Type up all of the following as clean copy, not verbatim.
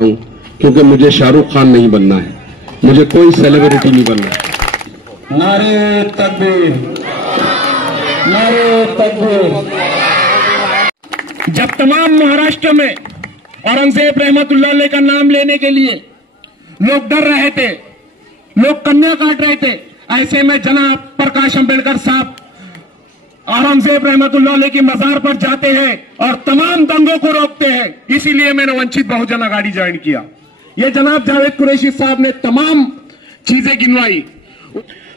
क्योंकि मुझे शाहरुख खान नहीं बनना है, मुझे कोई सेलिब्रिटी नहीं बनना है। नारे तकबीर, नारे तकबीर। जब तमाम महाराष्ट्र में औरंगजेब रहमतुल्लाह अलैह का नाम लेने के लिए लोग डर रहे थे, लोग कन्या काट रहे थे, ऐसे में जनाब प्रकाश अंबेडकर साहब औरंगजेब रहमतुल्लाह अलैह की मजार पर जाते हैं और तमाम दंगों को रोकते हैं। इसीलिए मैंने वंचित बहुजन आघाड़ी ज्वाइन किया। ये जनाब जावेद कुरैशी साहब ने तमाम चीजें गिनवाई।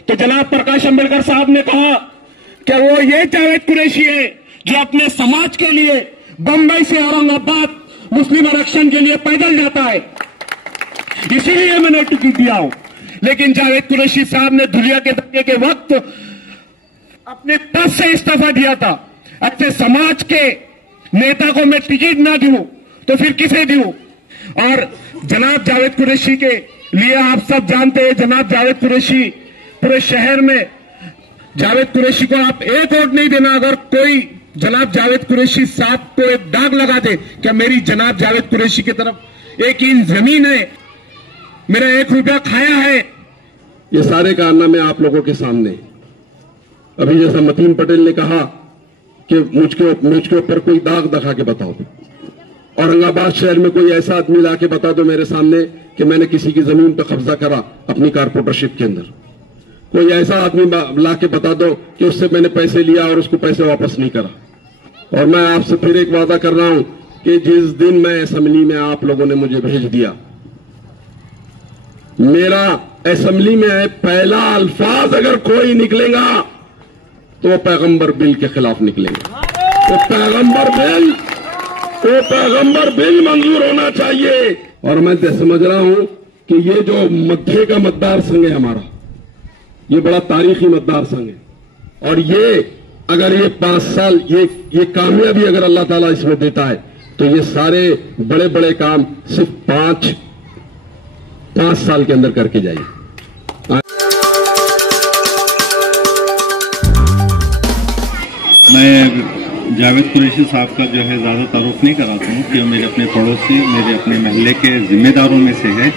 तो जनाब प्रकाश अंबेडकर साहब ने कहा कि वो ये जावेद कुरैशी है जो अपने समाज के लिए बंबई से औरंगाबाद मुस्लिम आरक्षण के लिए पैदल जाता है, इसीलिए मैंने टिकट दिया हूं। लेकिन जावेद कुरैशी साहब ने धुलिया के दंगे के वक्त अपने पद से इस्तीफा दिया था। अच्छे समाज के नेता को मैं टिकट ना दूं तो फिर किसे दूं? और जनाब जावेद कुरैशी के लिए आप सब जानते हैं, जनाब जावेद कुरैशी पूरे शहर में, जावेद कुरैशी को आप एक वोट नहीं देना। अगर कोई जनाब जावेद कुरैशी साहब को एक दाग लगा दे क्या मेरी जनाब जावेद कुरैशी की तरफ 1 इंच जमीन है, मेरा 1 रुपया खाया है। ये सारे कारनामे आप लोगों के सामने। अभी जैसा मतीन पटेल ने कहा कि मुझके ऊपर कोई दाग दिखा के बताओ, औरंगाबाद शहर में कोई ऐसा आदमी ला के बता दो मेरे सामने कि मैंने किसी की जमीन पर कब्जा करा अपनी कारपोरेटरशिप के अंदर। कोई ऐसा आदमी ला के बता दो कि उससे मैंने पैसे लिया और उसको पैसे वापस नहीं करा। और मैं आपसे फिर एक वादा कर रहा हूं कि जिस दिन मैं असेंबली में आप लोगों ने मुझे भेज दिया, मेरा असेंबली में पहला अल्फाज अगर कोई निकलेगा तो वो पैगंबर बिल के खिलाफ निकलेंगे। तो पैगंबर बिल मंजूर होना चाहिए। और मैं समझ रहा हूं कि ये जो मध्य का मतदार संघ है हमारा, ये बड़ा तारीखी मतदार संघ है। और ये अगर ये 5 साल ये कामयाबी अगर अल्लाह ताला इसमें देता है तो ये सारे बड़े बड़े काम सिर्फ 5 साल के अंदर करके जाइए। मैं जावेद कुरैशी साहब का जो है ज़्यादा तारुफ नहीं कराता हूँ कि वो मेरे अपने पड़ोसी, मेरे अपने महल्ले के जिम्मेदारों में से है।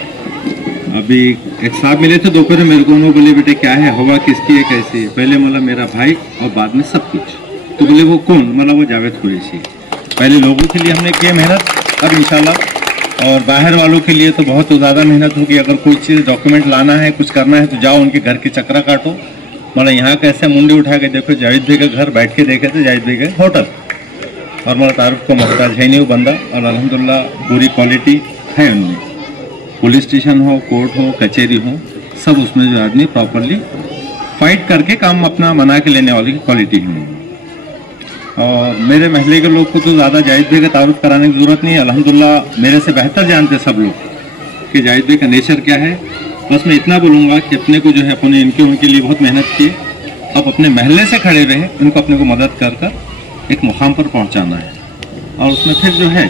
अभी एक साहब मिले थे दोपहर में, मेरे को उन्होंने बोले बेटे क्या है, हवा किसकी है, कैसी है? पहले मतलब मेरा भाई और बाद में सब कुछ। तो बोले वो कौन? मतलब वो जावेद कुरैशी। पहले लोगों के लिए हमने किया मेहनत, अब इंशाल्लाह और बाहर वालों के लिए तो बहुत ज़्यादा मेहनत होगी। अगर कोई चीज़ डॉक्यूमेंट लाना है, कुछ करना है तो जाओ उनके घर के चक्रा काटो। मतलब यहाँ कैसे मुंडी उठा के देखो जावेद भाई का घर, बैठ के देखे थे जावेद भाई का होटल। और मतलब तारुफ को मोहताज है नहीं वो बंदा, और अल्हम्दुलिल्लाह पूरी क्वालिटी है उनमें। पुलिस स्टेशन हो, कोर्ट हो, कचहरी हो, सब उसमें जो आदमी प्रॉपरली फाइट करके काम अपना बना के लेने वाली क्वालिटी है। और मेरे महल्ले के लोग को तो ज़्यादा जावेद भाई का तारुफ कराने की ज़रूरत नहीं है। अल्हम्दुलिल्लाह मेरे से बेहतर जानते सब लोग कि जावेद भाई का नेचर क्या है। बस मैं इतना बोलूँगा कि अपने को जो है अपने उनके लिए बहुत मेहनत की, अब अपने महल्ले से खड़े रहे, उनको अपने को मदद कर कर एक मुकाम पर पहुँचाना है। और उसमें फिर जो है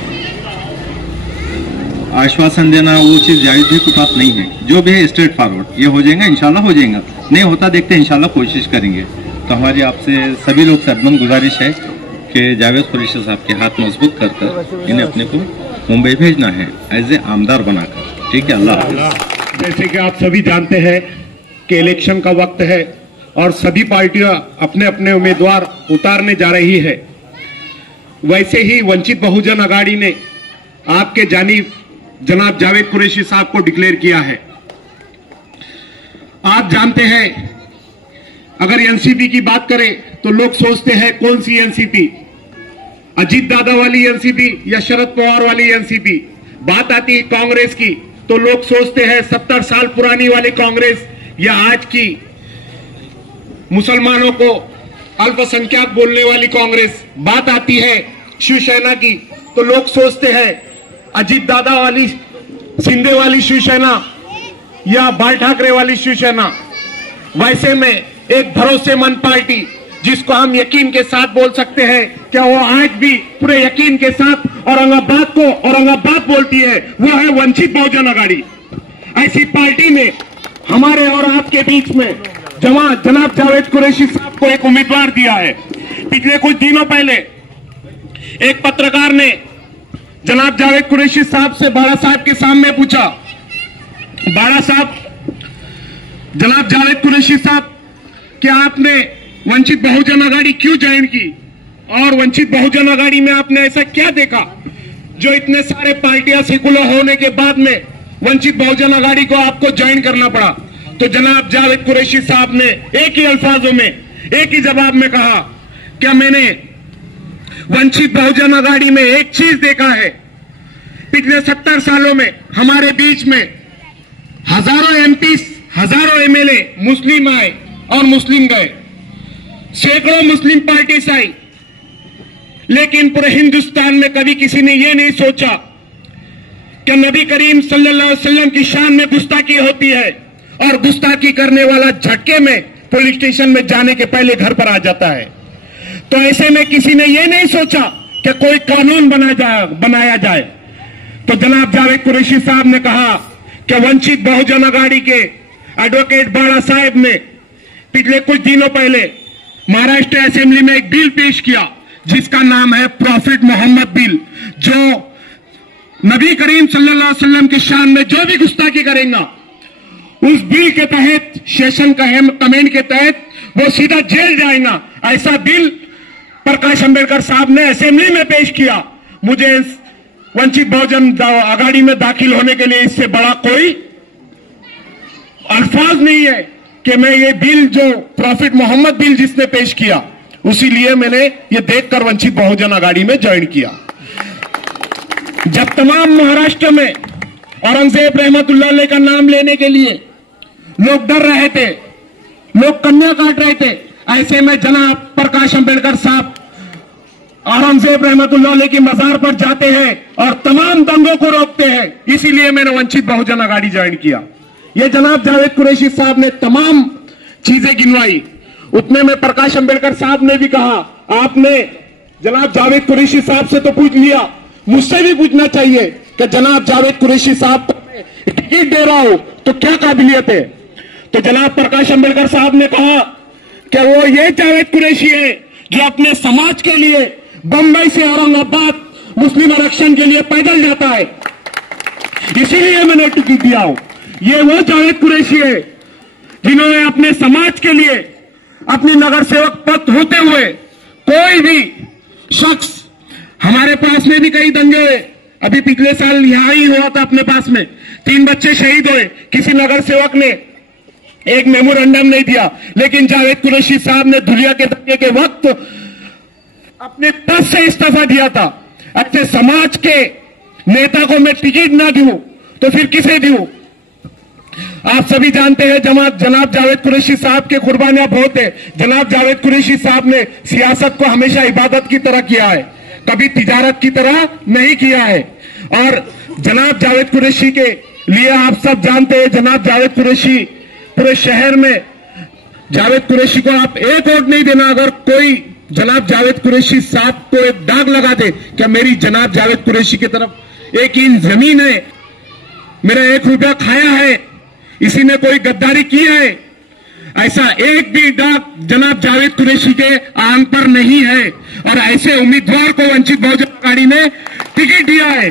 आश्वासन देना वो चीज़ जावेद भाई के पास नहीं है। जो भी है स्ट्रेट फॉरवर्ड, ये हो जाएगा इंशाल्लाह, हो जाएगा, नहीं होता देखते इंशाल्लाह कोशिश करेंगे। तो हमारी आपसे सभी लोग से अदमन गुजारिश है कि जावेद कुरैशी साहब के हाथ मजबूत कर कर इन्हें अपने को मुंबई भेजना है एज ए आमदार बनाकर। ठीक है, अल्लाह हाफ़िज़। जैसे कि आप सभी जानते हैं कि इलेक्शन का वक्त है और सभी पार्टियां अपने अपने उम्मीदवार उतारने जा रही है। वैसे ही वंचित बहुजन आघाड़ी ने आपके जानिब जनाब जावेद कुरैशी साहब को डिक्लेयर किया है। आप जानते हैं अगर एनसीपी की बात करें तो लोग सोचते हैं कौन सी एनसीपी, अजीत दादा वाली एनसीपी या शरद पवार वाली एनसीपी। बात आती है कांग्रेस की तो लोग सोचते हैं 70 साल पुरानी वाली कांग्रेस या आज की मुसलमानों को अल्पसंख्यक बोलने वाली कांग्रेस। बात आती है शिवसेना की तो लोग सोचते हैं अजीत दादा वाली, शिंदे वाली शिवसेना या बाल ठाकरे वाली शिवसेना। वैसे में एक भरोसेमंद पार्टी जिसको हम यकीन के साथ बोल सकते हैं क्या वो आज भी पूरे यकीन के साथ औरंगाबाद को औरंगाबाद बोलती है, वो है वंचित बहुजन आघाड़ी। ऐसी पार्टी ने हमारे और आपके बीच में जनाब जावेद कुरैशी साहब को एक उम्मीदवार दिया है। पिछले कुछ दिनों पहले एक पत्रकार ने जनाब जावेद कुरैशी साहब से बाड़ा साहब के सामने पूछा, बाड़ा साहब, जनाब जावेद कुरैशी साहब, क्या आपने वंचित बहुजन आघाड़ी क्यों ज्वाइन की और वंचित बहुजन आघाड़ी में आपने ऐसा क्या देखा जो इतने सारे पार्टियां सेकुलर होने के बाद में वंचित बहुजन आघाड़ी को आपको ज्वाइन करना पड़ा? तो जनाब जावेद कुरैशी साहब ने एक ही अल्फाजों में, एक ही जवाब में कहा, क्या मैंने वंचित बहुजन आघाड़ी में एक चीज देखा है, पिछले 70 सालों में हमारे बीच में हजारों एमपी, हजारों एमएलए मुस्लिम आए और मुस्लिम गए, सैकड़ों मुस्लिम पार्टीज आई, लेकिन पूरे हिंदुस्तान में कभी किसी ने यह नहीं सोचा कि नबी करीम सल्लल्लाहु अलैहि वसल्लम की शान में गुस्ताखी होती है और गुस्ताखी करने वाला झटके में पुलिस स्टेशन में जाने के पहले घर पर आ जाता है। तो ऐसे में किसी ने यह नहीं सोचा कि कोई कानून बनाया जाए। तो जनाब जावेद कुरैशी साहब ने कहा कि वंचित बहुजन आघाड़ी के एडवोकेट बाड़ा साहब ने पिछले कुछ दिनों पहले महाराष्ट्र असेंबली में एक बिल पेश किया जिसका नाम है प्रॉफिट मोहम्मद बिल, जो नबी करीम सल्लल्लाहु अलैहि वसल्लम की शान में जो भी गुस्ताखी करेगा उस बिल के तहत, सेशन कमेंट के तहत वो सीधा जेल जाएगा। ऐसा बिल प्रकाश अंबेडकर साहब ने असेंबली में पेश किया। मुझे वंचित बहुजन आघाड़ी में दाखिल होने के लिए इससे बड़ा कोई अल्फाज नहीं है कि मैं ये बिल, जो प्रॉफिट मोहम्मद बिल जिसने पेश किया, उसीलिए मैंने ये देखकर वंचित बहुजन आघाड़ी में ज्वाइन किया। जब तमाम महाराष्ट्र में औरंगजेब रहमतुल्लाह अलैह का नाम लेने के लिए लोग डर रहे थे, लोग कन्या काट रहे थे, ऐसे में जनाब प्रकाश अंबेडकर साहब औरंगजेब रहमतुल्लाह अलैह की मजार पर जाते हैं और तमाम दंगों को रोकते हैं। इसीलिए मैंने वंचित बहुजन आघाड़ी ज्वाइन किया। ये जनाब जावेद कुरैशी साहब ने तमाम चीजें गिनवाई। उतने में प्रकाश अंबेडकर साहब ने भी कहा, आपने जनाब जावेद कुरैशी साहब से तो पूछ लिया, मुझसे भी पूछना चाहिए कि जनाब जावेद कुरैशी साहब को टिकट दे रहा हूं तो क्या काबिलियत है? तो जनाब प्रकाश अंबेडकर साहब ने कहा कि वो ये जावेद कुरैशी है जो अपने समाज के लिए बंबई से औरंगाबाद मुस्लिम आरक्षण के लिए पैदल जाता है, इसीलिए मैंने टिकट दिया हूं। ये वो जावेद कुरैशी है जिन्होंने अपने समाज के लिए अपनी नगर सेवक पद होते हुए कोई भी शख्स, हमारे पास में भी कई दंगे हुए, अभी पिछले साल यहां ही हुआ था अपने पास में, 3 बच्चे शहीद हुए, किसी नगर सेवक ने एक मेमोरेंडम नहीं दिया, लेकिन जावेद कुरैशी साहब ने धुलिया के दंगे के वक्त अपने पद से इस्तीफा दिया था। ऐसे समाज के नेता को मैं टिकट ना दूं तो फिर किसे दूं? आप सभी जानते हैं जनाब जावेद कुरैशी साहब के कुर्बानियां बहुत है। जनाब जावेद कुरैशी साहब ने सियासत को हमेशा इबादत की तरह किया है, कभी तिजारत की तरह नहीं किया है। और जनाब जावेद कुरैशी के लिए आप सब जानते हैं, जनाब जावेद कुरैशी पूरे शहर में, जावेद कुरैशी को आप एक वोट नहीं देना। अगर कोई जनाब जावेद कुरैशी साहब को एक दाग लगा दे, क्या मेरी जनाब जावेद कुरैशी की तरफ एक इंच जमीन है, मेरा 1 रुपया खाया है, इसी ने कोई गद्दारी की है, ऐसा एक भी दाग जनाब जावेद कुरैशी के आंख पर नहीं है। और ऐसे उम्मीदवार को वंचित बहुजन आघाड़ी ने टिकट दिया है।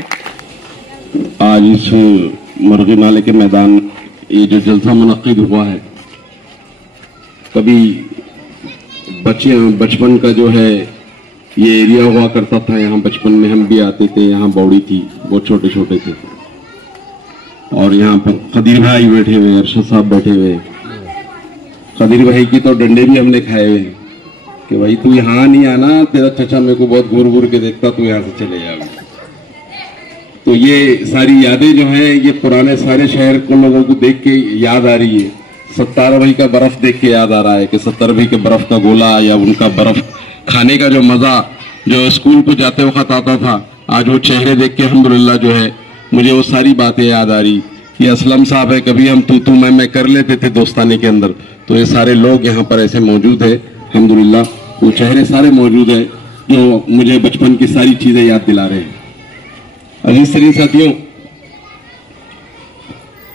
आज इस मरगी नाले के मैदान ये जो जलसा मुनक्किद हुआ है, कभी बचपन का जो है ये एरिया हुआ करता था, यहाँ बचपन में हम भी आते थे, यहाँ बौड़ी थी, बहुत छोटे छोटे थे, और यहाँ पर खदीर भाई बैठे हुए, अरशद साहब बैठे हुए। खदीर भाई की तो डंडे भी हमने खाए हुए कि भाई तू यहाँ नहीं आना, तेरा चचा मेरे को बहुत घूर घूर के देखता, तू यहाँ से चले जाओ। तो ये सारी यादें जो हैं, ये पुराने सारे शहर को लोगों को देख के याद आ रही है। 70 भाई का बर्फ देख के याद आ रहा है कि 70 भाई के बर्फ का गोला या उनका बर्फ खाने का जो मजा जो स्कूल को जाते वक्त आता था, आज वो चेहरे देख के अल्हम्दुलिल्लाह जो है मुझे वो सारी बातें याद आ रही। ये असलम साहब है, कभी हम तू मैं कर लेते थे दोस्ताने के अंदर, तो ये सारे लोग यहाँ पर ऐसे मौजूद है, अल्हम्दुलिल्लाह वो चेहरे सारे मौजूद है जो मुझे बचपन की सारी चीजें याद दिला रहे हैं। अजीज तरीन साथियों,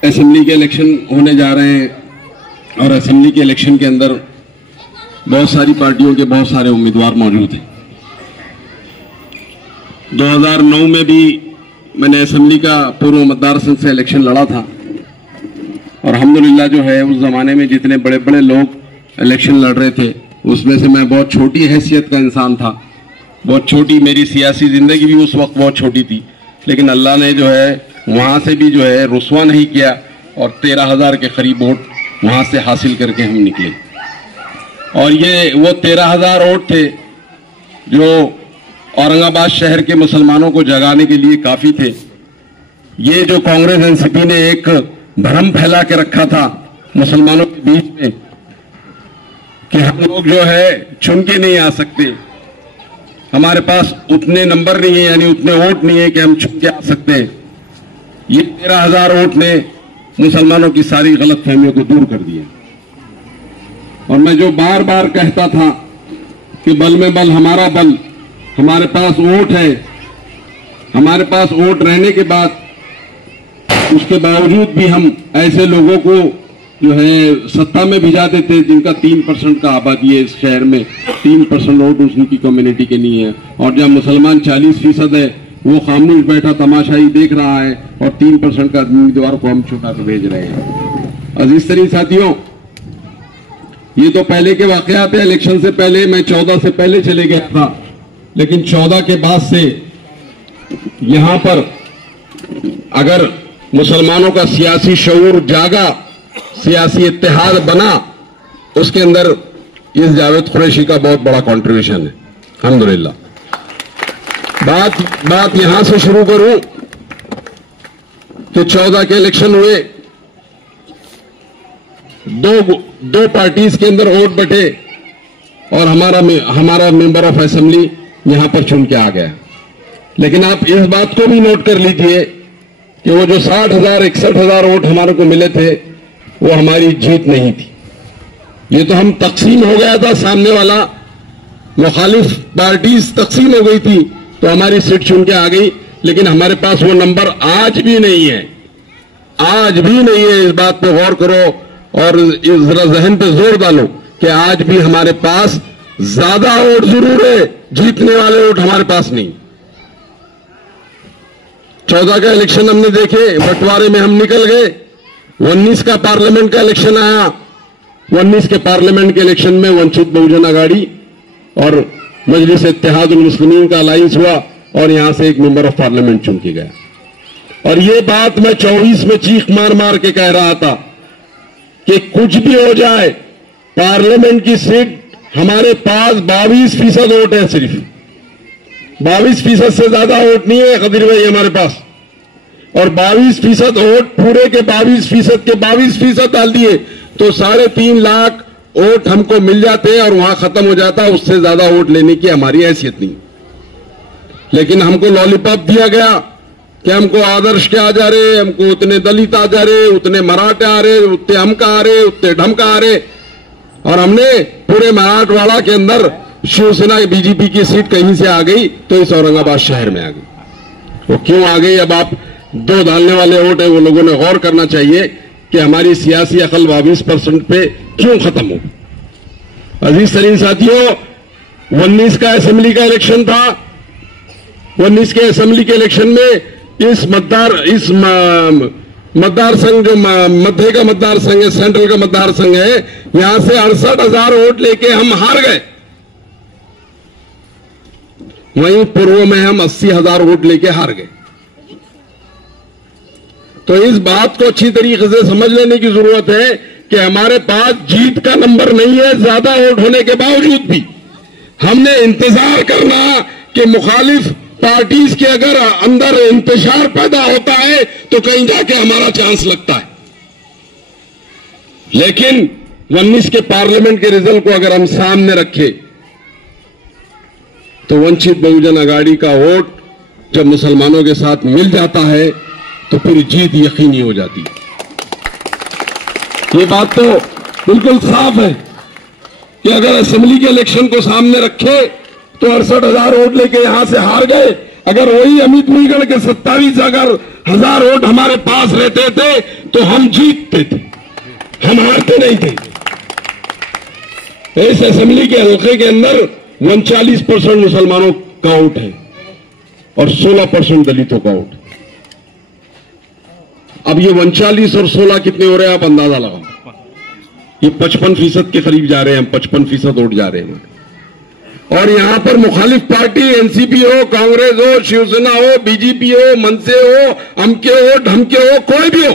असेंबली के इलेक्शन होने जा रहे हैं और असेंबली के इलेक्शन के अंदर बहुत सारी पार्टियों के बहुत सारे उम्मीदवार मौजूद हैं। 2009 में भी मैंने असेंबली का पूर्व मतदार संघ से इलेक्शन लड़ा था और अल्हम्दुलिल्लाह जो है उस जमाने में जितने बड़े बड़े लोग इलेक्शन लड़ रहे थे उसमें से मैं बहुत छोटी हैसियत का इंसान था। बहुत छोटी मेरी सियासी जिंदगी भी उस वक्त बहुत छोटी थी, लेकिन अल्लाह ने जो है वहां से भी जो है रुस्वा नहीं किया और 13,000 के करीब वोट वहां से हासिल करके हम निकले। और ये वो 13,000 वोट थे जो औरंगाबाद शहर के मुसलमानों को जगाने के लिए काफी थे। ये जो कांग्रेस एनसीपी ने एक भ्रम फैला के रखा था मुसलमानों के बीच में कि हम लोग जो है चुन के नहीं आ सकते, हमारे पास उतने नंबर नहीं है, यानी उतने वोट नहीं है कि हम चुन के आ सकते हैं। ये 13,000 वोट ने मुसलमानों की सारी गलतफहमियों को दूर कर दिया। और मैं जो बार बार कहता था कि बल में बल हमारा बल, हमारे पास वोट है, हमारे पास वोट रहने के बाद उसके बावजूद भी हम ऐसे लोगों को जो है सत्ता में भिजा देते जिनका 3% का आबादी है इस शहर में, 3% वोट उनकी कम्युनिटी के नहीं है। और जब मुसलमान 40% है वो खामोश बैठा तमाशाई देख रहा है और 3% का उम्मीदवार को हम चुना के भेज रहे हैं। अजीज तरीन साथियों, ये तो पहले के वाकयात है। इलेक्शन से पहले मैं 14 से पहले चले गया था, लेकिन 14 के बाद से यहां पर अगर मुसलमानों का सियासी शऊर जागा, सियासी इत्तेहाद बना, उसके अंदर इस जावेद कुरैशी का बहुत बड़ा कंट्रीब्यूशन है अल्हम्दुलिल्लाह। बात यहां से शुरू करूं कि 14 के इलेक्शन हुए, दो पार्टीज के अंदर वोट बटे और हमारा मेंबर ऑफ असेंबली यहां पर चुन के आ गया। लेकिन आप इस बात को भी नोट कर लीजिए कि वो जो 60,000 61,000 वोट हमारे को मिले थे वो हमारी जीत नहीं थी। ये तो हम तकसीम हो गया था, सामने वाला मुखालिफ पार्टीज तकसीम हो गई थी तो हमारी सीट चुन के आ गई, लेकिन हमारे पास वो नंबर आज भी नहीं है, आज भी नहीं है। इस बात पे गौर करो और जरा जहन पे जोर डालो कि आज भी हमारे पास ज्यादा वोट जरूर है, जीतने वाले वोट हमारे पास नहीं। 14 का इलेक्शन हमने देखे, बंटवारे में हम निकल गए। 19 का पार्लियामेंट का इलेक्शन आया, 19 के पार्लियामेंट के इलेक्शन में वंचित बहुजन आघाड़ी और मजलिस इत्तेहादुल मुस्लिमीन का अलायंस हुआ और यहां से एक मेंबर ऑफ पार्लियामेंट चुन के गया। और ये बात मैं 24 में चीख मार मार के कह रहा था कि कुछ भी हो जाए, पार्लियामेंट की सीट हमारे पास 22% वोट है, सिर्फ 22% से ज्यादा वोट नहीं है खदीर भाई हमारे पास। और 22% वोट, पूरे के 22% के 22% डाल दिए तो 3.5 लाख वोट हमको मिल जाते और वहां खत्म हो जाता। उससे ज्यादा वोट लेने की हमारी हैसियत नहीं। लेकिन हमको लॉलीपॉप दिया गया कि हमको आदर्श के आ जा रहे, हमको उतने दलित आ जा रहे, उतने मराठा आ रहे, उतने हमका आ रहे, उतने ढमका आ रहे। और हमने पूरे मराठवाड़ा के अंदर शिवसेना बीजेपी की सीट कहीं से आ गई तो इस औरंगाबाद शहर में आ गई। वो क्यों आ गई? अब आप 2 डालने वाले वोट है, वो लोगों ने गौर करना चाहिए कि हमारी सियासी अकल 22% पे क्यों खत्म हो। अजीज तरीन साथियों, 19 का असेंबली का इलेक्शन था। 19 के असेंबली के इलेक्शन में इस मतदार संघ जो मध्य का मतदार संघ है, सेंट्रल का मतदार संघ है, यहां से 68,000 वोट लेके हम हार गए। वहीं पूर्व में हम 80,000 वोट लेके हार गए। तो इस बात को अच्छी तरीके से समझ लेने की जरूरत है कि हमारे पास जीत का नंबर नहीं है, ज्यादा वोट होने के बावजूद भी हमने इंतजार करना कि मुखालिफ पार्टीज के अगर अंदर इंतशार पैदा होता है तो कहीं जाके हमारा चांस लगता है। लेकिन 19 के पार्लियामेंट के रिजल्ट को अगर हम सामने रखें तो वंचित बहुजन आघाड़ी का वोट जब मुसलमानों के साथ मिल जाता है तो फिर जीत यकीनी हो जाती है। ये बात तो बिल्कुल साफ है कि अगर असेंबली के इलेक्शन को सामने रखे तो 68,000 वोट लेके यहां से हार गए। अगर वही अमित मुईगढ़ के 27,000 वोट हमारे पास रहते थे तो हम जीतते थे, हम हारते नहीं थे। इस असेंबली के हल्के के अंदर 39% मुसलमानों का वोट है और 16% दलितों का वोट। अब ये 39 और 16 कितने हो रहे हैं आप अंदाजा लगाओ। ये 55% के करीब जा रहे हैं, 55% वोट जा रहे हैं। और यहां पर मुखालिफ पार्टी एनसीपी हो, कांग्रेस हो, शिवसेना हो, बीजेपी हो, मनसे हो, अमके हो, ढमके हो, कोई भी हो,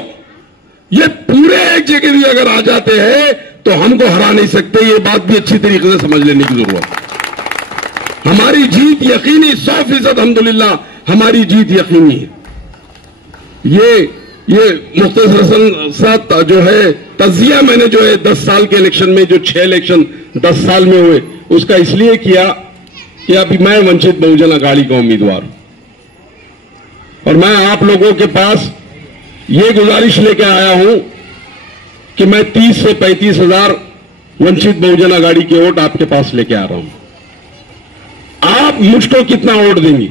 ये पूरे एक जगह भी अगर आ जाते हैं तो हमको हरा नहीं सकते। ये बात भी अच्छी तरीके से समझ लेने की जरूरत है। हमारी जीत यकीनी 100% अल्हम्दुलिल्लाह हमारी जीत यकीनी है। ये मुख्तसरन साथ जो है तजिया मैंने जो है 10 साल के इलेक्शन में जो 6 इलेक्शन 10 साल में हुए उसका इसलिए किया कि अभी मैं वंचित बहुजन अघाड़ी का उम्मीदवार हूं और मैं आप लोगों के पास ये गुजारिश लेके आया हूं कि मैं 30 से 35 हजार वंचित बहुजन अघाड़ी के वोट आपके पास लेके आ रहा हूं। आप मुझको कितना वोट देंगे?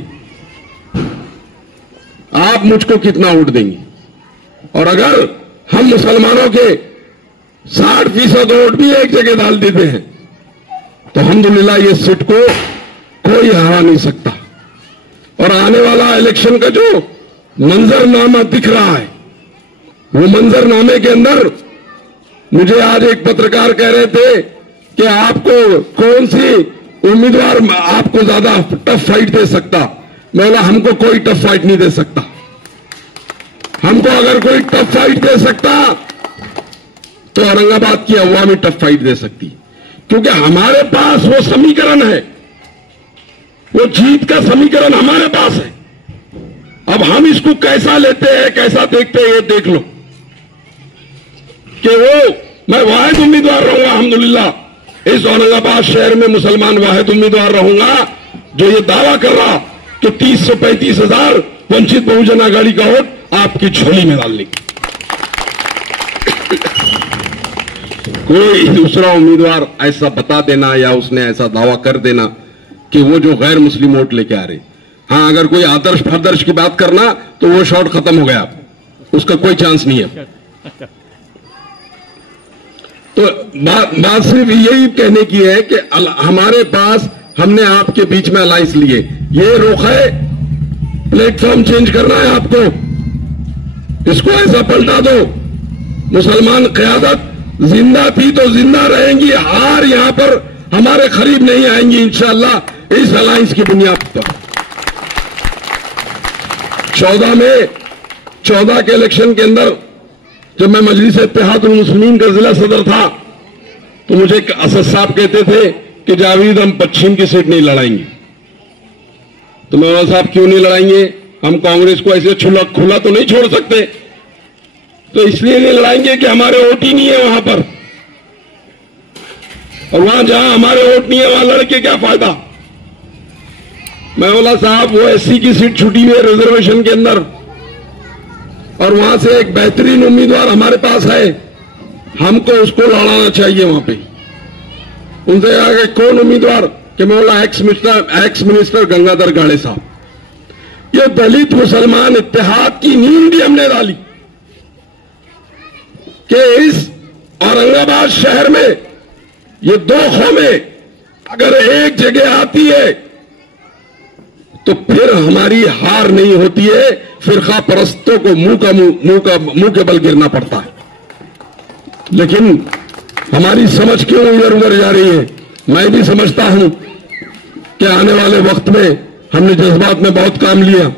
आप मुझको कितना वोट देंगे? और अगर हम मुसलमानों के 60% वोट भी एक जगह डाल देते हैं तो अल्हम्दुलिल्लाह ये सीट को कोई हरा नहीं सकता। और आने वाला इलेक्शन का जो मंजरनामा दिख रहा है वो मंजरनामे के अंदर मुझे आज एक पत्रकार कह रहे थे कि आपको कौन सी उम्मीदवार आपको ज्यादा टफ फाइट दे सकता। मैं बोला हमको कोई टफ फाइट नहीं दे सकता। हमको अगर कोई टफ फाइट दे सकता तो औरंगाबाद की अवामी टफ फाइट दे सकती, क्योंकि हमारे पास वो समीकरण है, वो जीत का समीकरण हमारे पास है। अब हम इसको कैसा लेते हैं, कैसा देखते हैं, ये देख लो कि वो मैं वाहिद उम्मीदवार रहूंगा अल्हम्दुलिल्लाह। इस औरंगाबाद शहर में मुसलमान वाहिद उम्मीदवार रहूंगा जो ये दावा कर रहा कि 30 से 35 हजार वंचित बहुजन अघाड़ी का वोट आपकी झोली में डालने की। कोई दूसरा उम्मीदवार ऐसा बता देना या उसने ऐसा दावा कर देना कि वो जो गैर मुस्लिम वोट लेके आ रहे, हाँ अगर कोई आदर्श फर्दर्श की बात करना तो वो शॉट खत्म हो गया, उसका कोई चांस नहीं है। तो बात सिर्फ यही कहने की है कि हमारे पास हमने आपके बीच में अलायंस लिए, ये रोक है, प्लेटफॉर्म चेंज करना है आपको, इसको ऐसा पलटा दो। मुसलमान क़यादत जिंदा थी तो जिंदा रहेंगी, हार यहां पर हमारे करीब नहीं आएंगी इंशाअल्लाह इस अलायंस की बुनियाद पर। 14 के इलेक्शन के अंदर जब मैं मजलिस इत्तेहादुल मुस्लिमीन का जिला सदर था तो मुझे असद साहब कहते थे कि जावेद हम पश्चिम की सीट नहीं लड़ाएंगे। तो मैं साहब क्यों नहीं लड़ाएंगे? हम कांग्रेस को ऐसे खुला तो नहीं छोड़ सकते, तो इसलिए नहीं लड़ाएंगे कि हमारे वोट ही नहीं है वहां पर, और वहां जहां हमारे वोट नहीं है वहां लड़के क्या फायदा। मैं बोला साहब वो एससी की सीट छूटी हुई है रिजर्वेशन के अंदर और वहां से एक बेहतरीन उम्मीदवार हमारे पास है, हमको उसको लड़ाना चाहिए वहां पे। उनसे आगे कौन उम्मीदवार कि मैं बोला एक्स मिनिस्टर गंगाधर गाड़े साहब। ये दलित मुसलमान इत्तेहाद की नींद भी हमने डाली कि इस औरंगाबाद शहर में ये दो कौमें अगर एक जगह आती है तो फिर हमारी हार नहीं होती है, फिरका परस्तों को मुंह के बल गिरना पड़ता है। लेकिन हमारी समझ क्यों इधर उधर जा रही है? मैं भी समझता हूं कि आने वाले वक्त में हमने जज्बात में बहुत काम लिया,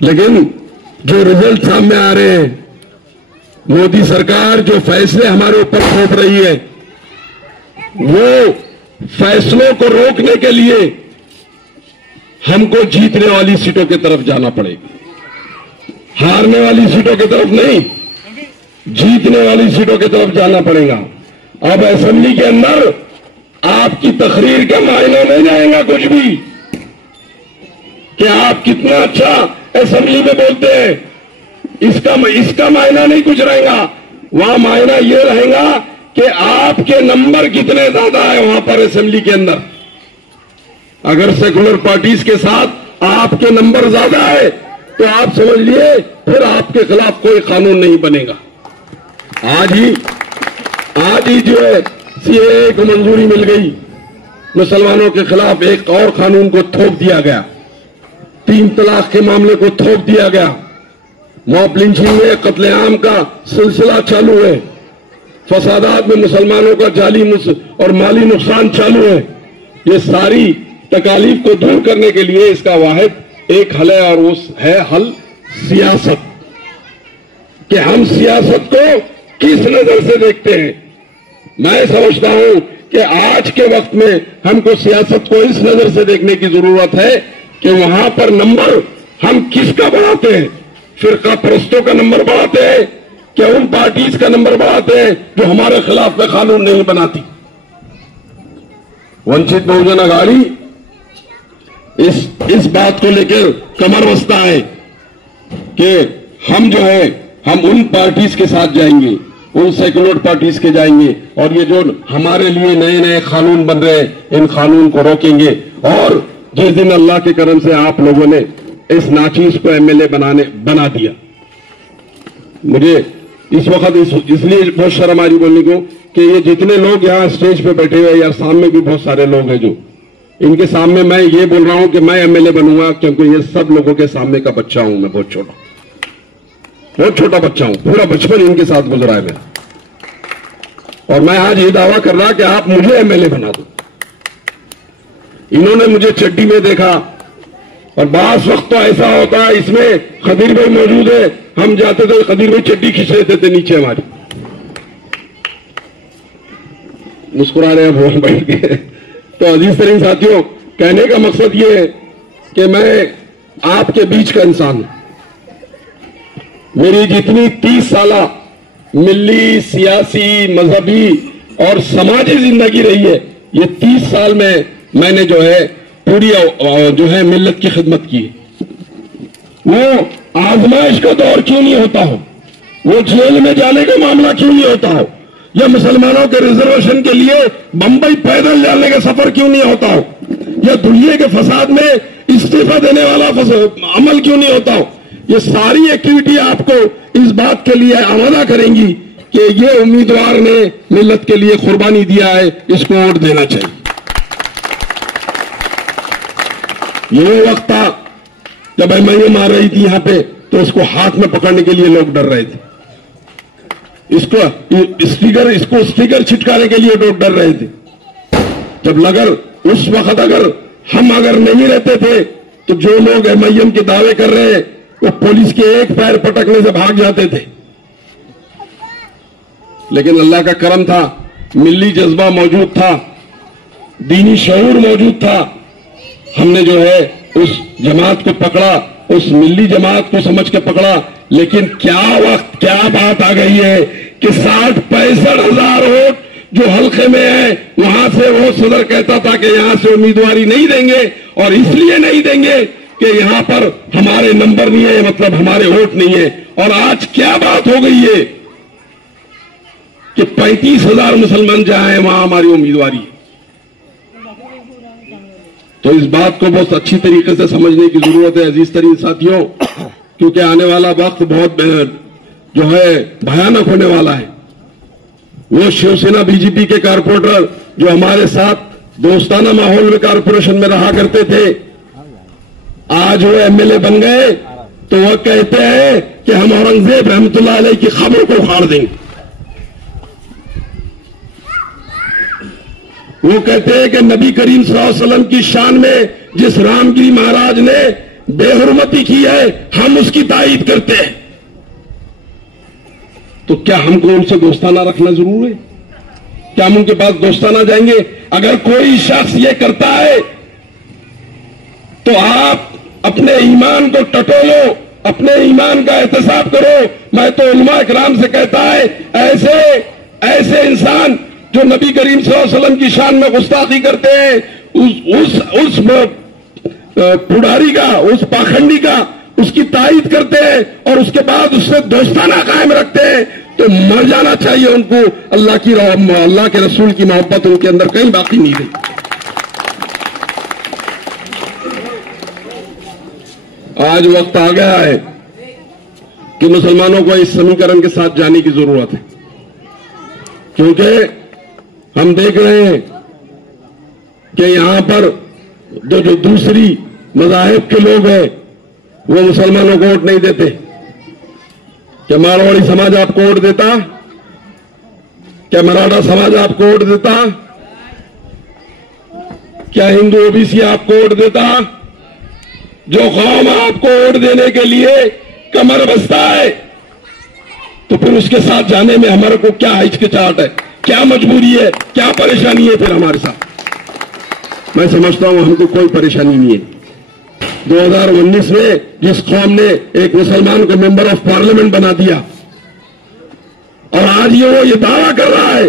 लेकिन जो रिजल्ट सामने आ रहे हैं, मोदी सरकार जो फैसले हमारे ऊपर थोप रही है, वो फैसलों को रोकने के लिए हमको जीतने वाली सीटों की तरफ जाना पड़ेगा, हारने वाली सीटों की तरफ नहीं, जीतने वाली सीटों की तरफ जाना पड़ेगा। अब असेंबली के अंदर आपकी तकरीर का मायना नहीं रहेगा कुछ भी कि आप कितना अच्छा असेंबली में बोलते हैं, इसका मायना नहीं कुछ रहेगा। वहां मायना यह रहेगा कि आपके नंबर कितने ज्यादा है वहां पर असेंबली के अंदर। अगर सेकुलर पार्टीज के साथ आपके नंबर ज्यादा है तो आप समझ लिए फिर आपके खिलाफ कोई कानून नहीं बनेगा। आज ही जो है सीएए को मंजूरी मिल गई, मुसलमानों के खिलाफ एक और कानून को थोप दिया गया, 3 तलाक के मामले को थोप दिया गया, मॉब लिंचिंग में, कत्लेआम का सिलसिला चालू है, फसादात में मुसलमानों का जाली और माली नुकसान चालू है। ये सारी तकालीफ को दूर करने के लिए इसका वाहिद एक हल है और उस है हल सियासत, कि हम सियासत को किस नजर से देखते हैं। मैं समझता हूं कि आज के वक्त में हमको सियासत को इस नजर से देखने की जरूरत है कि वहां पर नंबर हम किसका बढ़ाते हैं, फिरका परस्तों का नंबर बढ़ाते हैं क्या उन पार्टीज का नंबर बढ़ाते हैं जो हमारे खिलाफ में कानून नहीं बनाती। वंचित बहुजन अघाड़ी इस बात को लेकर कमर बस्ता है कि हम जो है हम उन पार्टीज के साथ जाएंगे, उन सेकुलर पार्टीज के जाएंगे और ये जो हमारे लिए नए नए कानून बन रहे हैं इन कानून को रोकेंगे। और जिस दिन अल्लाह के करम से आप लोगों ने इस नाचीज को एमएलए बना दिया, मुझे इस वक्त इसलिए बहुत शर्म आ रही बोलने को कि ये जितने लोग यहाँ स्टेज पे बैठे हुए यार, सामने भी बहुत सारे लोग हैं जो इनके सामने मैं ये बोल रहा हूं कि मैं एमएलए बनूंगा, क्योंकि ये सब लोगों के सामने का बच्चा हूं मैं, बहुत छोटा बच्चा हूं, पूरा बचपन इनके साथ गुजरा है मेरा। और मैं आज ये दावा कर रहा कि आप मुझे एमएलए बना दो। इन्होंने मुझे चड्डी में देखा और बास वक्त तो ऐसा होता है, इसमें खदीर भाई मौजूद है, हम जाते थे खदीर भाई चड्डी खींच लेते थे नीचे हमारी, मुस्कुरा रहे हैं वो बैठ के। तो अजीज तरीन साथियों, कहने का मकसद ये है कि मैं आपके बीच का इंसान हूं। मेरी जितनी 30 साला मिली, सियासी, मजहबी और समाजी जिंदगी रही है, ये 30 साल में मैंने जो है पूरी जो है मिल्लत की खिदमत की। वो आजमाइश का दौर क्यों नहीं होता हो, वो जेल में जाने का मामला क्यों नहीं होता हो, या मुसलमानों के रिजर्वेशन के लिए बंबई पैदल जाने का सफर क्यों नहीं होता हो, या दुनिया के फसाद में इस्तीफा देने वाला अमल क्यों नहीं होता हो। ये सारी एक्टिविटी आपको इस बात के लिए आमादा करेंगी कि ये उम्मीदवार ने मिल्लत के लिए कुर्बानी दिया है, इसको वोट देना चाहिए। ये वक्त था जब मैं मार रही थी यहां पे, तो इसको हाथ में पकड़ने के लिए लोग डर रहे थे, इसको स्टिकर छिटकाने के लिए लोग डर रहे थे। जब लगर उस वक्त अगर नहीं रहते थे तो जो लोग एमआईएम के दावे कर रहे हैं वो पुलिस के एक पैर पटकने से भाग जाते थे। लेकिन अल्लाह का करम था, मिल्ली जज्बा मौजूद था, दीनी शऊर मौजूद था। हमने जो है उस जमात को पकड़ा, उस मिल्ली जमात को समझ के पकड़ा। लेकिन क्या बात आ गई है कि 60-65 हजार वोट जो हल्के में है, वहां से वो सदर कहता था कि यहां से उम्मीदवारी नहीं देंगे, और इसलिए नहीं देंगे कि यहां पर हमारे नंबर नहीं है, मतलब हमारे वोट नहीं है। और आज क्या बात हो गई है कि 35,000 मुसलमान जहां हैं वहां हमारी उम्मीदवारी है। तो इस बात को बहुत अच्छी तरीके से समझने की जरूरत है अजीज तरीन साथियों, क्योंकि आने वाला वक्त बहुत जो है भयानक होने वाला है। वो शिवसेना बीजेपी के कारपोरेटर जो हमारे साथ दोस्ताना माहौल में कारपोरेशन में रहा करते थे, आज वो एमएलए बन गए तो वह कहते हैं कि हम औरंगजेब रहमतुल्लाह अलैह की खबर को उखाड़ देंगे। वो कहते हैं कि नबी करीम सल्लल्लाहु अलैहि वसल्लम की शान में जिस रामगिरी महाराज ने बेहुरमती की है, हम उसकी तायीद करते हैं। तो क्या हमको उनसे दोस्ताना रखना जरूर है? क्या हम उनके पास दोस्ताना जाएंगे? अगर कोई शख्स ये करता है तो आप अपने ईमान को टटोलो, अपने ईमान का एहतसाब करो। मैं तो उलमा इकराम से कहता है, ऐसे इंसान जो नबी करीम सल्लल्लाहु अलैहि वसल्लम की शान में गुस्ताखी करते हैं, उस पुडारी का, उस पाखंडी का उसकी तायीद करते हैं और उसके बाद उससे दोस्ताना कायम रखते हैं, तो मर जाना चाहिए उनको। अल्लाह के रसूल की मोहब्बत उनके अंदर कहीं बाकी नहीं रही। आज वक्त आ गया है कि मुसलमानों को इस समीकरण के साथ जाने की जरूरत है, क्योंकि हम देख रहे हैं कि यहां पर जो दूसरी मज़ाहिब के लोग हैं वो मुसलमानों को वोट नहीं देते। क्या मारवाड़ी समाज आपको वोट देता? क्या मराठा समाज आपको वोट देता? क्या हिंदू ओबीसी आपको वोट देता? जो कौम आपको वोट देने के लिए कमर बस्ता है, तो फिर उसके साथ जाने में हमारे को क्या हिचकिचाहट है, क्या मजबूरी है, क्या परेशानी है फिर हमारे साथ? मैं समझता हूं हमको कोई परेशानी नहीं है। 2019 में जिस कौम ने एक मुसलमान को मेंबर ऑफ पार्लियामेंट बना दिया, और आज ये दावा कर रहा है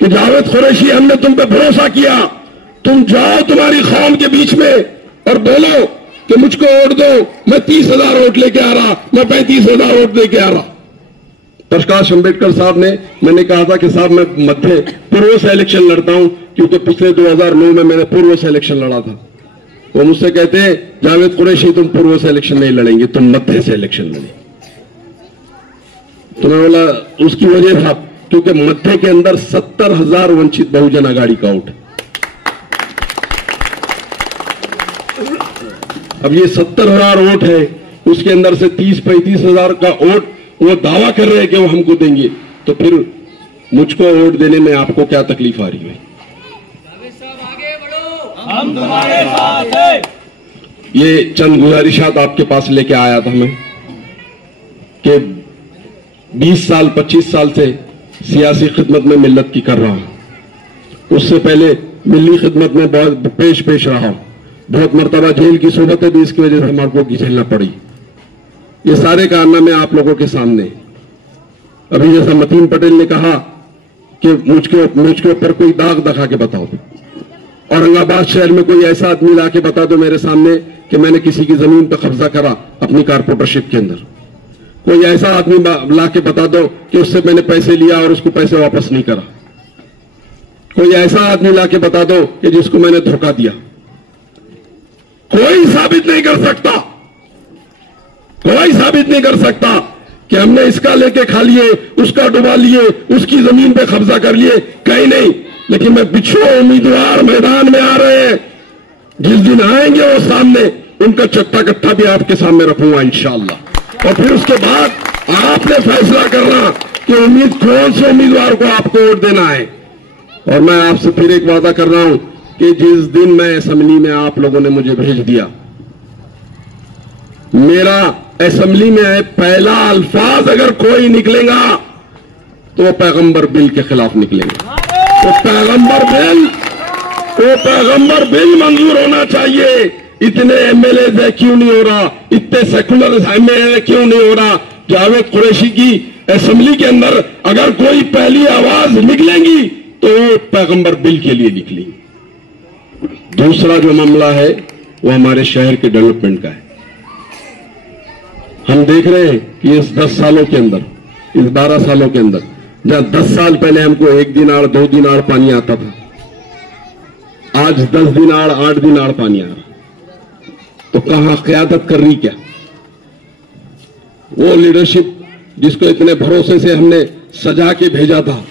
कि जावेद कुरैशी, हमने तुम पे भरोसा किया, तुम जाओ तुम्हारी कौम के बीच में और बोलो कि मुझको वोट दो, मैं 30,000 वोट लेके आ रहा, मैं 35,000 वोट लेके आ रहा। प्रकाश अंबेडकर साहब ने, मैंने कहा था कि साहब मैं मध्य पूर्व से इलेक्शन लड़ता हूं, क्योंकि पिछले 2009 में मैंने पूर्व से इलेक्शन लड़ा था। वो मुझसे कहते हैं जावेद कुरैशी तुम पूर्व से इलेक्शन नहीं लड़ेंगे, तुम मध्य से इलेक्शन लड़ेंगे। तो मैं बोला उसकी वजह था क्योंकि मध्य के अंदर 70,000 वंचित बहुजन आघाड़ी का वोट है। अब ये 70,000 वोट है, उसके अंदर से 30-35,000 का वोट वो दावा कर रहे हैं कि वो हमको देंगे, तो फिर मुझको वोट देने में आपको क्या तकलीफ आ रही है? हम तुम्हारे साथ हैं। ये चंद गुजारिशात आपके पास लेके आया था मैं कि 20 साल 25 साल से सियासी खिदमत में मिल्लत की कर रहा हूं। उससे पहले मिली खिदमत में बहुत पेश रहा हूं। बहुत मरतबा जेल की सोबतें भी इसकी वजह से हमारे को झेलना पड़ी। ये सारे कारनामे आप लोगों के सामने। अभी जैसा मतीन पटेल ने कहा कि मुझके ऊपर कोई दाग दिखा के बताओ, औरंगाबाद शहर में कोई ऐसा आदमी ला के बता दो मेरे सामने कि मैंने किसी की जमीन पर कब्जा करा अपनी कारपोरेटरशिप के अंदर। कोई ऐसा आदमी ला के बता दो कि उससे मैंने पैसे लिया और उसको पैसे वापस नहीं करा। कोई ऐसा आदमी ला के बता दो कि जिसको मैंने धोखा दिया। कोई साबित नहीं कर सकता, कोई साबित नहीं कर सकता कि हमने इसका लेके खा लिए, उसका डुबा लिए, उसकी जमीन पे कब्जा कर लिए, कहीं नहीं। लेकिन मैं पिछू उम्मीदवार मैदान में आ रहे हैं, जिस दिन आएंगे वो सामने, उनका चट्टा कट्टा भी आपके सामने रखूंगा इंशाअल्लाह। और फिर उसके बाद आपने फैसला करना कि कौन से उम्मीदवार को आपको वोट देना है। और मैं आपसे फिर एक वादा कर रहा हूं कि जिस दिन मैं असेंबली में आप लोगों ने मुझे भेज दिया, मेरा असेंबली में पहला अल्फाज अगर कोई निकलेगा तो वो पैगंबर बिल के खिलाफ निकलेगा। तो पैगंबर बिल मंजूर होना चाहिए। इतने एमएलए क्यों नहीं हो रहा, इतने सेकुलर एमएलए क्यों नहीं हो रहा? जावेद कुरैशी की असेंबली के अंदर अगर कोई पहली आवाज निकलेगी तो वो पैगंबर बिल के लिए निकलेगी। दूसरा जो मामला है वो हमारे शहर के डेवलपमेंट का है। हम देख रहे हैं कि इस 10 सालों के अंदर, इस 12 सालों के अंदर, जहां 10 साल पहले हमको 1 दिनार 2 दिनार पानी आता था, आज 10 दिनार 8 दिनार पानी आ रहा। तो कहां क़यादत कर रही क्या? वो लीडरशिप जिसको इतने भरोसे से हमने सजा के भेजा था,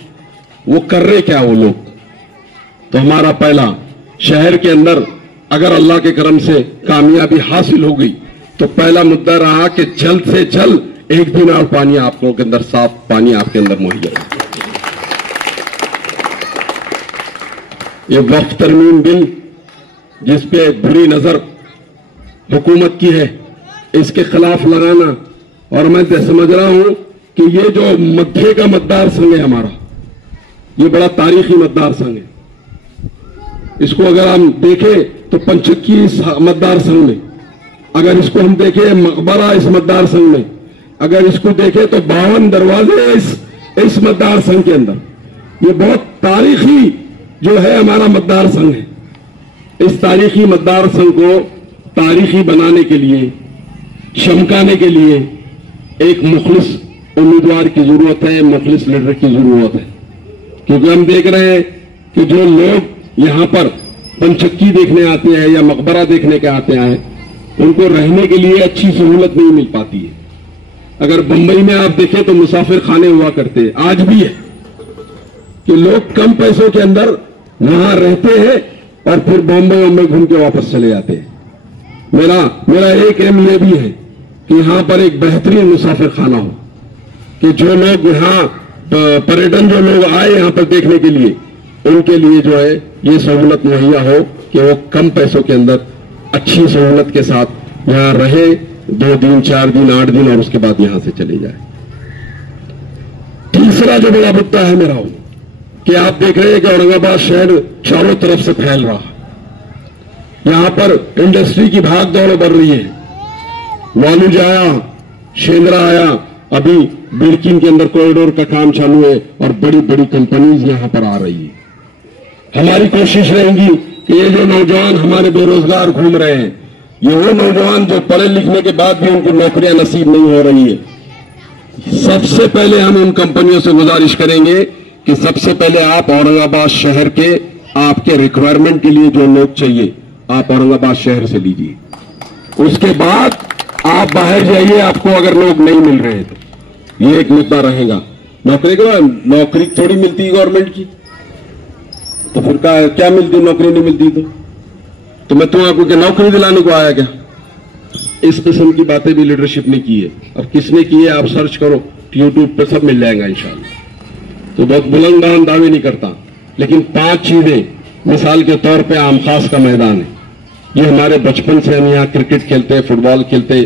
वो कर रहे क्या वो लोग? तो हमारा पहला शहर के अंदर अगर अल्लाह के करम से कामयाबी हासिल हो गई तो पहला मुद्दा रहा कि जल्द से जल्द 1 दिनार पानी आपको के अंदर, साफ पानी आपके अंदर मुहैया। ये वक्फ तरमीम बिल जिस पे बुरी नजर हुकूमत की है, इसके खिलाफ लगाना, और मैं समझ रहा हूं कि ये जो मध्य का मतदार संघ है हमारा, ये बड़ा तारीखी मतदार संघ है। इसको अगर हम देखें तो पंचक्की इस मतदार संघ में, अगर इसको हम देखें मकबरा इस मतदार संघ में, अगर इसको देखें तो 52 दरवाजे इस मतदार संघ के अंदर। ये बहुत तारीखी जो है हमारा मतदार संघ है। इस तारीखी मतदार संघ को तारीखी बनाने के लिए, चमकाने के लिए एक मुखलिस उम्मीदवार की जरूरत है, मुखलिस लीडर की जरूरत है। क्योंकि हम देख रहे हैं कि जो लोग यहां पर पंचक्की देखने आते हैं या मकबरा देखने के आते हैं, उनको रहने के लिए अच्छी सहूलत नहीं मिल पाती है। अगर बंबई में आप देखें तो मुसाफिर खाने हुआ करते हैं, आज भी है कि लोग कम पैसों के अंदर वहां रहते हैं और फिर बॉम्बे घूम के वापस चले जाते हैं। मेरा एक एम ये भी है कि यहां पर एक बेहतरीन मुसाफिर खाना हो, कि जो लोग यहाँ पर्यटन जो लोग आए यहाँ पर देखने के लिए, उनके लिए जो है ये सहूलत मुहैया हो कि वो कम पैसों के अंदर अच्छी सहूलत के साथ यहाँ रहे, 2 दिन 4 दिन 8 दिन और उसके बाद यहां से चले जाए। तीसरा जो बड़ा मुद्दा है मेरा कि आप देख रहे हैं कि औरंगाबाद शहर चारों तरफ से फैल रहा, यहां पर इंडस्ट्री की भाग दौड़ बढ़ रही है। वालुज आया, शेंद्रा आया, अभी बिरकिन के अंदर कॉरिडोर का काम चालू है और बड़ी बड़ी कंपनीज यहां पर आ रही है। हमारी कोशिश रहेगी कि ये जो नौजवान हमारे बेरोजगार घूम रहे हैं, ये वो नौजवान जो पढ़े लिखने के बाद भी उनको नौकरियां नसीब नहीं हो रही है, सबसे पहले हम उन कंपनियों से गुजारिश करेंगे कि सबसे पहले आप औरंगाबाद शहर के आपके रिक्वायरमेंट के लिए जो लोग चाहिए आप औरंगाबाद शहर से लीजिए, उसके बाद आप बाहर जाइए। आपको अगर लोग नहीं मिल रहे तो ये एक मुद्दा रहेगा। नौकरी थोड़ी मिलती है गवर्नमेंट की, तो फिर क्या मिलती, नौकरी नहीं मिलती तो मैं आपको क्या नौकरी दिलाने को आया क्या? इस किस्म की बातें भी लीडरशिप ने की है। और किसने की है आप सर्च करो, यूट्यूब पे सब मिल जाएगा इंशाल्लाह। तो बहुत बुलंद दावे नहीं करता, लेकिन 5 चीजें मिसाल के तौर पे आम खास का मैदान है। ये हमारे बचपन से हम यहाँ क्रिकेट खेलते, फुटबॉल खेलते।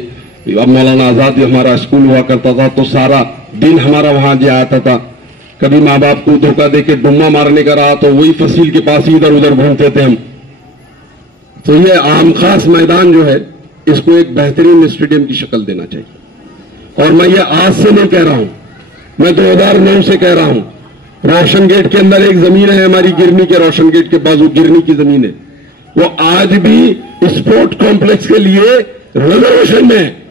अब मौलाना आजाद हमारा स्कूल हुआ करता था तो सारा दिन हमारा वहां जा आता था। कभी माँ बाप को धोखा देके डुम्मा मारने का रहा तो वही फसील के पास ही इधर उधर घूमते थे हम। तो ये आम खास मैदान जो है इसको एक बेहतरीन स्टेडियम की शक्ल देना चाहिए। और मैं ये आज से नहीं कह रहा हूं, मैं 2009 से कह रहा हूं। रोशन गेट के अंदर एक जमीन है हमारी, गिरनी के रोशन गेट के बाजू गिरनी की जमीन है, वो आज भी स्पोर्ट कॉम्प्लेक्स के लिए रिजर्वेशन में है,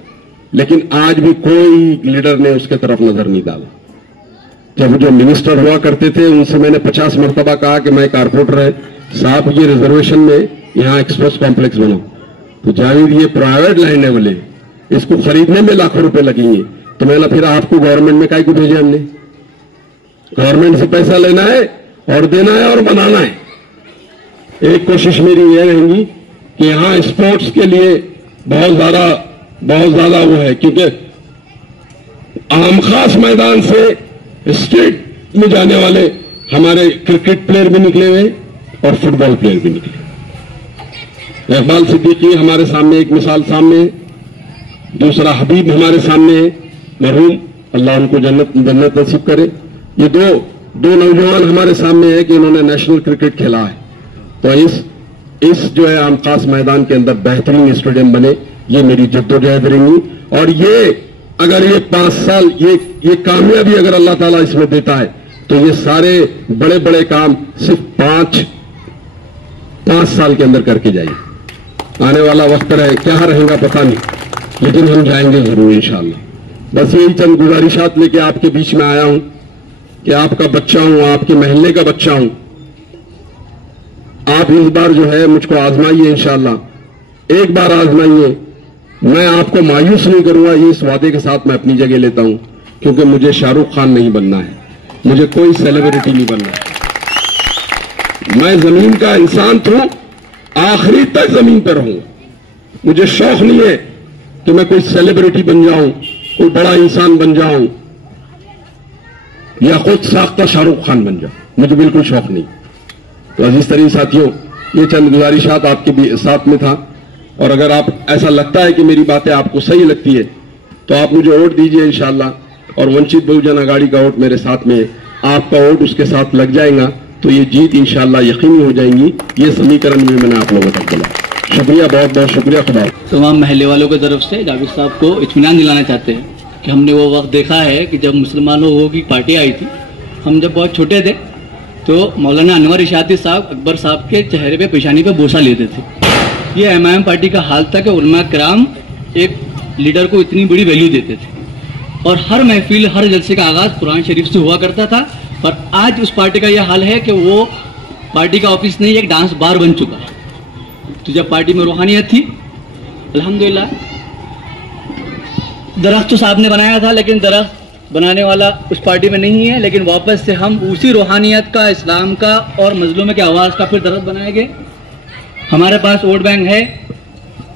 लेकिन आज भी कोई लीडर ने उसके तरफ नजर नहीं डाला। जब जो मिनिस्टर हुआ करते थे उनसे मैंने 50 मरतबा कहा कि मैं कारपोरेटर है साहब, ये रिजर्वेशन में यहां एक्सपोर्ट्स कॉम्प्लेक्स बनाओ, तो जाहिर ये प्राइवेट लैंड है, बोले इसको खरीदने में लाखों रुपए लगेंगे। तो मैंने फिर आपको गवर्नमेंट में काहे को भेजे हमने? गवर्नमेंट से पैसा लेना है और देना है और बनाना है। एक कोशिश मेरी यह रहेगी कि यहां स्पोर्ट्स के लिए बहुत ज्यादा वो है, क्योंकि आम खास मैदान से स्टेट में जाने वाले हमारे क्रिकेट प्लेयर भी निकले हुए और फुटबॉल प्लेयर भी निकले। इकबाल सिद्दीकी हमारे सामने एक मिसाल सामने है, दूसरा हबीब हमारे सामने है मरहूम, अल्लाह उनको जन्नत नसीब करे। ये दो नौजवान हमारे सामने है कि इन्होंने नेशनल क्रिकेट खेला है। तो इस जो है आम खास मैदान के अंदर बेहतरीन स्टेडियम बने, ये मेरी जद्दोजहद रहेंगी। और ये अगर ये 5 साल ये कामयाबी अगर अल्लाह ताला इसमें देता है तो ये सारे बड़े बड़े काम सिर्फ 5 साल के अंदर करके जाइए। आने वाला वक्त रहे क्या रहेगा पता नहीं, लेकिन हम जाएंगे जरूर इंशाअल्लाह। बस यही चंद गुजारिशात लेके आपके बीच में आया हूं कि आपका बच्चा हूं, आपके महल्ले का बच्चा हूं। आप इस बार जो है मुझको आजमाइए इंशाअल्लाह, एक बार आजमाइए। मैं आपको मायूस नहीं करूंगा, इस वादे के साथ मैं अपनी जगह लेता हूं, क्योंकि मुझे शाहरुख खान नहीं बनना है, मुझे कोई सेलिब्रिटी नहीं बनना है। मैं जमीन का इंसान हूं, आखिरी तक जमीन पर रहूंगा। मुझे शौक नहीं है कि मैं कोई सेलिब्रिटी बन जाऊं, कोई बड़ा इंसान बन जाऊं या खुद साख्ता शाहरुख खान बन जाऊं, मुझे बिल्कुल शौक नहीं। तो अजीज तरीन साथियों, ये चंद गुजारिशात आपके साथ में था। और अगर आप ऐसा लगता है कि मेरी बातें आपको सही लगती है तो आप मुझे वोट दीजिए इंशाअल्लाह। और वंचित बहुजन आघाड़ी का वोट मेरे साथ में है, आपका वोट उसके साथ लग जाएगा तो ये जीत इंशाअल्लाह यकीनी हो जाएंगी। ये समीकरण भी मैंने आप लोगों तक बोला। शुक्रिया, बहुत बहुत शुक्रिया। खुदा। तमाम महल्ले वालों की तरफ से जावेद साहब को इत्मीनान दिलाना चाहते हैं कि हमने वो वक्त देखा है कि जब मुसलमानों की पार्टी आई थी, हम जब बहुत छोटे थे तो मौलाना अनवर इशाती साहब अकबर साहब के चेहरे पे पेशानी पे बोसा लेते थे। ये एमआईएम पार्टी का हाल था कि उलमा किराम एक लीडर को इतनी बड़ी वैल्यू देते थे और हर महफिल हर जलसे का आगाज कुरान शरीफ से हुआ करता था। पर आज उस पार्टी का यह हाल है कि वो पार्टी का ऑफिस नहीं, एक डांस बार बन चुका है। तो जब पार्टी में रूहानियत थी, अल्हम्दुलिल्लाह, दरख्त तो साहब ने बनाया था, लेकिन दरख्त बनाने वाला उस पार्टी में नहीं है, लेकिन वापस से हम उसी रूहानियत का, इस्लाम का और मजलूम के आवाज़ का फिर दरख्त बनाएंगे। हमारे पास वोट बैंक है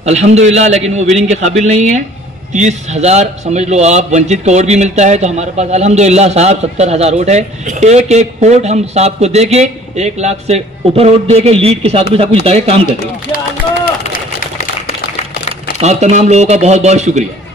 अल्हम्दुलिल्लाह, लेकिन वो विनिंग के काबिल नहीं है। 30,000 समझ लो आप वंचित का वोट भी मिलता है, तो हमारे पास अल्हम्दुलिल्लाह साहब 70,000 वोट है। एक एक वोट हम साहब को देके 1 लाख से ऊपर वोट देके लीड के साथ भी सब कुछ जिता के काम कर रहे हैं। आप तमाम लोगों का बहुत बहुत शुक्रिया।